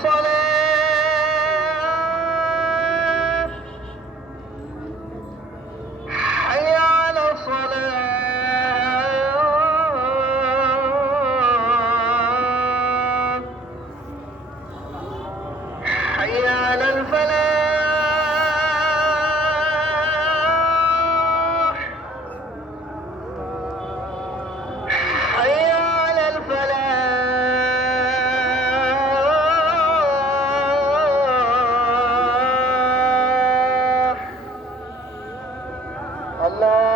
الصلاة. حي على الصلاة الفلاح. Love.